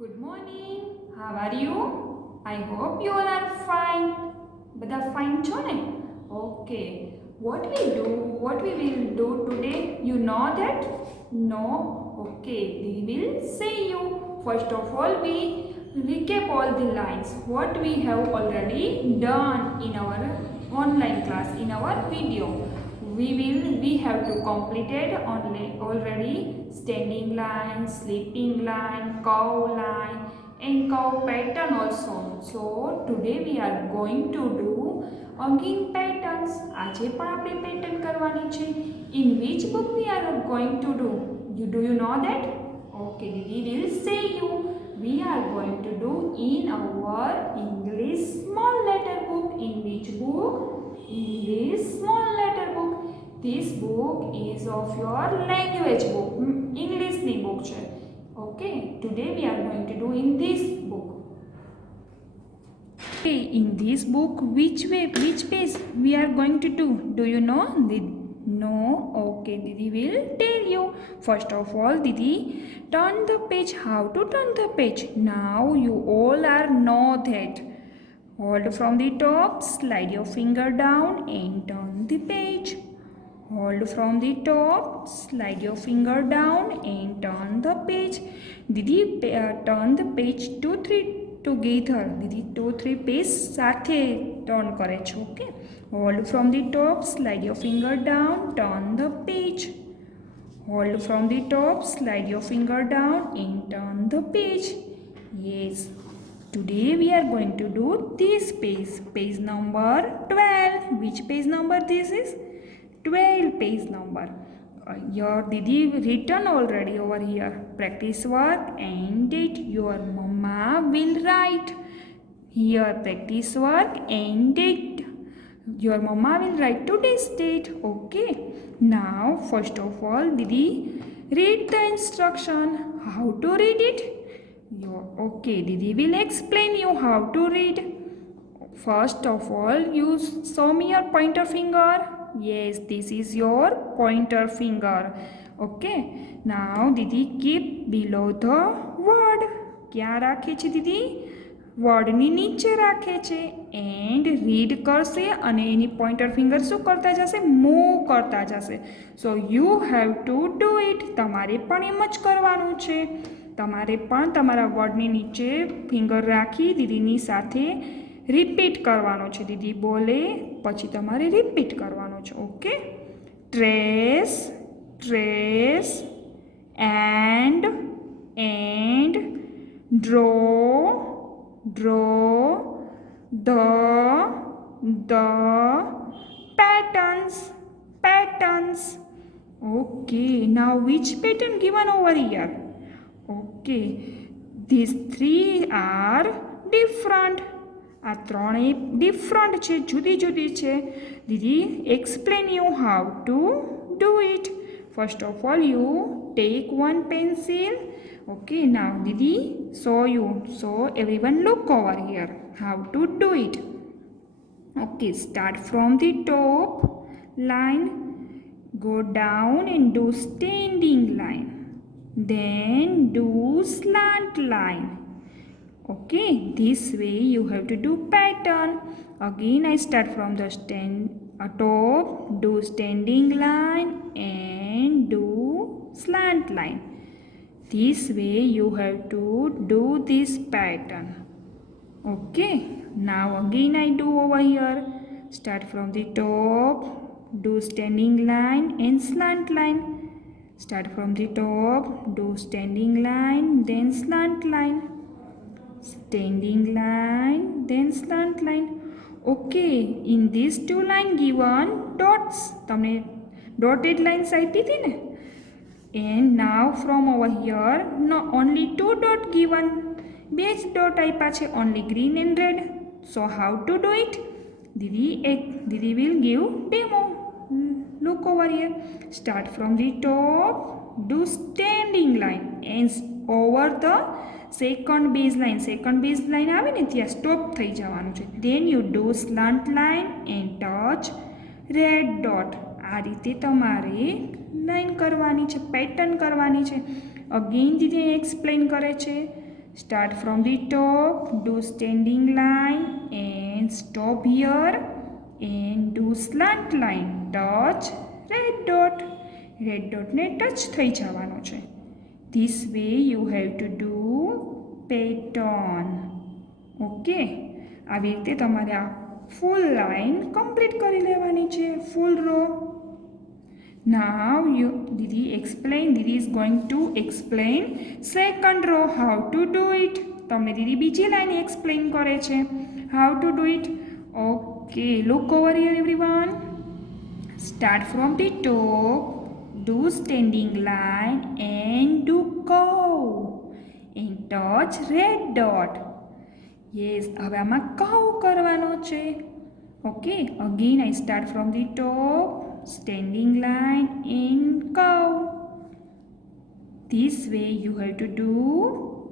Good morning. How are you? I hope you all are fine. બધા fine છો ને? Okay. What we will do today? You know that? No? Okay. We will say you. First of all, we recap all the lines. What we have already done in our online class, in our video. We have to completed already standing line, sleeping line, curve line and curve pattern also. So today we are going to do again patterns. આજે પણ આપણે pattern કરવાની છે. In which book we are going to do? Do you know that? Okay, we will say you. We are going to do in our English small letter book. In which book? English small letter book. This book is of your language book. English ni book છે. Okay, today we are going to do in this book. Okay, in this book, which page we are going to do? Do you know? No? Okay, Didi will tell you. First of all, Didi, turn the page. How to turn the page? Now you all are know that. Hold from the top, slide your finger down and turn the page. Hold from the top, slide your finger down and turn the page. Didi, turn the page 2-3 together. Didi 2-3 page સાથે turn કરે છે. Okay. Hold from the top, slide your finger down, turn the page. Hold from the top, slide your finger down and turn the page. Yes. Today we are going to do this page. Page number 12. Which page number this is? 12 page number. Your Didi written already over here. Practice work and date. Your mama will write here. Practice work and date. Your mama will write today's date. Okay. Now first of all, Didi read the instruction. How to read it? Okay, Didi will explain you how to read. First of all, you show me your pointer finger. Yes, this is your pointer finger. Okay. Now Didi keep below the word. क्या રાખે છે દીદી? વર્ડની નીચે રાખે છે and read કરશે અને એની pointer finger શું કરતા જશે? મૂવ કરતા જશે. So you have to do it. તમારે પણ એમ જ કરવાનું છે. તમારે પણ તમારા વર્ડની નીચે ફિંગર રાખી દીદીની સાથે રિપીટ કરવાનો છે. દીદી બોલે પછી તમારે રિપીટ કરવાનો છે. Okay. Trace, trace, and, draw, draw, the, patterns, patterns. Okay, now which pattern given over here? Okay, these three are different. આ ત્રણેય ડિફરન્ટ છે, જુદી જુદી છે. દીદી explain you how to do it. First of all, you take one pencil. Okay, now Didi show you. So everyone look over here how to do it. Okay, start from the top line, go down and do standing line, then do slant line. Okay, this way you have to do pattern. Again I start from the top, do standing line and do slant line. This way you have to do this pattern. Okay, now again I do over here. Start from the top, do standing line and slant line. Start from the top, do standing line, then slant line. Standing line, then slant line. Okay, in these two line given dots. તમને dotted lines આપી હતી ને? And now from over here, no, only two dot given. બે જ dot આપ્યા છે, only green and red. So how to do it? Didi will give demo. Look over here. Start from the top, do standing line and over the second baseline. Second baseline આવે ને ત્યાં stop થઈ જવાનું છે. Then you do slant line and touch red dot. આ રીતે તમારે line કરવાની છે, પેટર્ન કરવાની છે. અગેન દીદી એક્સપ્લેન કરે છે. Start from the top, do standing line and stop here and do slant line. Touch red dot. Red dot ને ટચ થઈ જવાનું છે. This way you have to do pattern. Okay, આવી રીતે તમારે આ ફૂલ લાઈન કમ્પ્લીટ કરી લેવાની છે, ફૂલ row. Now Didi is going to explain second row how to do it. તમને દીદી બીજી લાઈન એક્સપ્લેન કરે છે how to do it. Okay, look over here everyone. Start from the top, do standing line and do curve and touch red dot. Yes, હવે આમાં curve કરવાનો છે. Okay, again I start from the top, standing line and curve. This way you have to do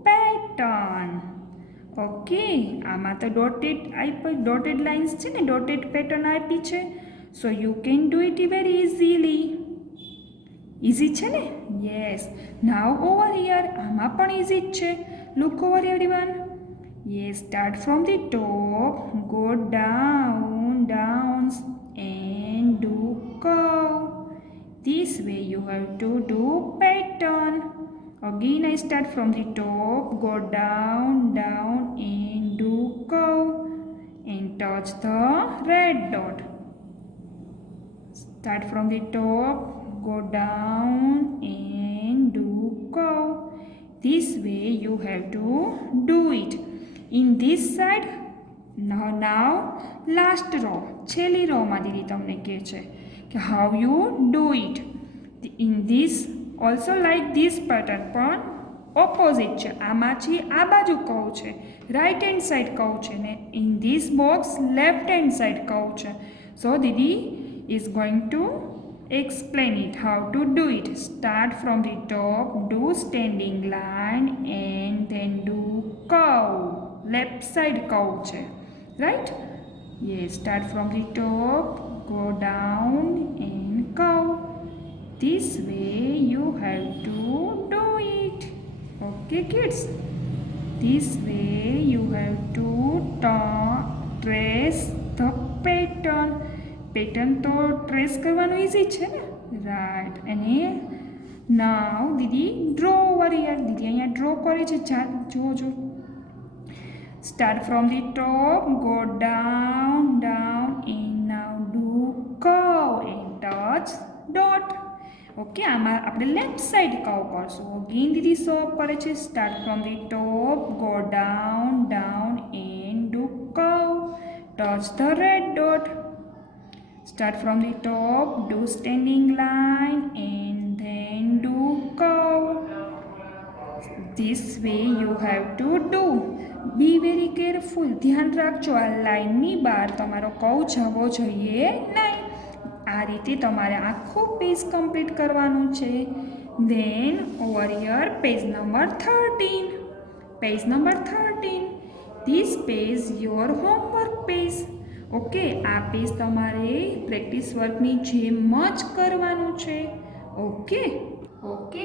pattern. Okay, આમાં તો dotted lines છે ને, dotted pattern આપી છે. So you can do it very easily. Easy છે ને? Yes. Now over here, આમાં પણ easy છે. Look over everyone. Yes, start from the top, go down, down and do curve. This way you have to do pattern. Again I start from the top, go down, down and do curve and touch the red dot. Start from the top, go down and do curve. This way you have to do it. In this side, now last row, છેલ્લી રોમાં દીદી તમને કહે છે કે how you do it. In this also like this pattern પણ opposite છે. આમાંથી આ બાજુ કહું છે, right hand side કહું છે ને in this box left hand side કહું છે. So Didi is going to explain it how to do it. Start from the top, do standing line and then do curve. Left side curve છે, right? Yes, start from the top, go down and curve. This way you have to do it. Okay kids, this way you have to trace the pattern. Pattern તો trace કરવાનું easy છે ને, right. અને નાવ દીદી draw over here. દીદી અહીંયા draw કરે છે, જોજો. Start from the top, go down, down and now do curve and touch dot. Okay, આમાં આપણે લેફ્ટ સાઈડ કર્વ કરશું. અગેન દીદી શો અપ કરે છે. Start from the top, go down, down and do curve, touch the red dot. Start from the top, do standing line and then do curve. This way you have to do. Be very careful. ધ્યાન રાખજો, આ લાઈનની બહાર તમારો curve જવો જોઈએ નહીં. આ રીતે તમારે આખું પેજ કમ્પ્લીટ કરવાનું છે. Then over here page number 13. Page number 13. This page your homework page. Okay, આ પેજ તમારે પ્રેક્ટિસ વર્કની જેમ જ કરવાનું છે. Okay,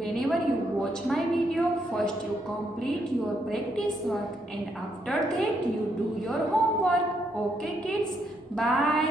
whenever you watch my video, first you complete your practice work and after that you do your homework. Okay kids, bye.